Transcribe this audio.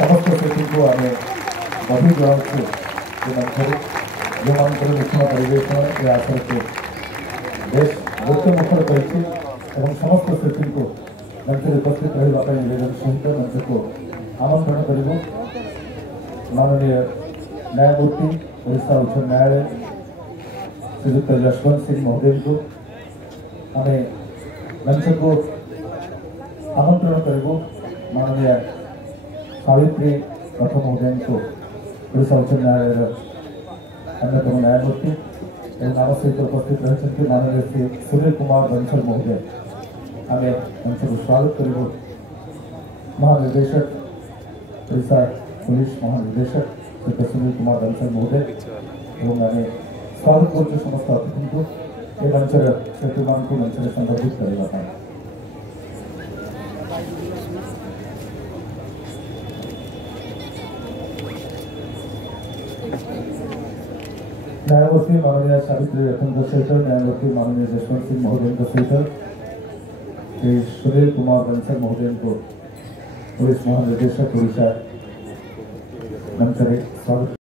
समस्त सेठी को आम बधु जनाऊँ जो मान निखुण परिवेशन ये आसर को बेस गुरुत्वमुखर कर समस्त सेठी को मंच उपस्थित रही निवेदन सहित मंच को आमंत्रण कर माननीय न्यायमूर्ति ओडिशा उच्च न्यायालय श्रीयुक्त यशवंत सिंह महोदय को आम मंच को आमंत्रण करूँ माननीय सावित्री रथ महोदय को ओडिशा उच्च न्यायालय अन्यतम न्यायमूर्ति आम सहित उपस्थित रही माननीय श्री सुनील कुमार बंसल महोदय आम मंच को स्वागत करूँ महानिर्देशक ओडिशा पुलिस महानिर्देशक श्री सुनील कुमार बंसल महोदय एवं आम स्वागत कर समस्त अतिथि को ये मंचर सेतु मान को मंचर संबोधित करने न्यायमूर्ति माननीय सावित्री रथन सहित न्यायमूर्ति माननीय यशवंत सिंह महोदय सहित श्री सुनील कुमार बंसल महोदय को पुलिस महानिर्देशक ओडिशा मंच स्वागत।